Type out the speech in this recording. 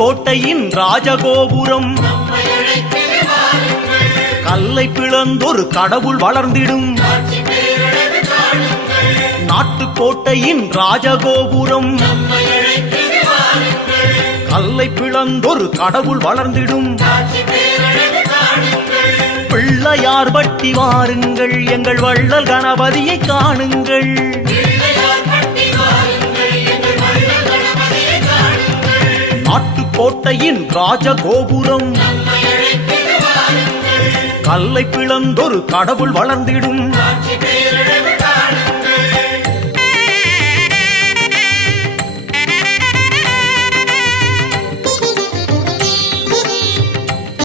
நாட்டுக்கோட்டையின் ராஜகோபுரம் கல்லை பிளந்தொரு கடவுள் வளர்ந்திடும் நாட்டுக்கோட்டையின் ராஜகோபுரம் கல்லை பிளந்தொரு கடவுள் வளர்ந்திடும் பிள்ளையார் பட்டி வாருங்கள் எங்கள் வள்ளல் கணபதியை காணுங்கள் நாட்டுக்கோட்டையின் ராஜகோபுரம் கல்லை பிளந்தொரு கடவுள் வளர்ந்திடும்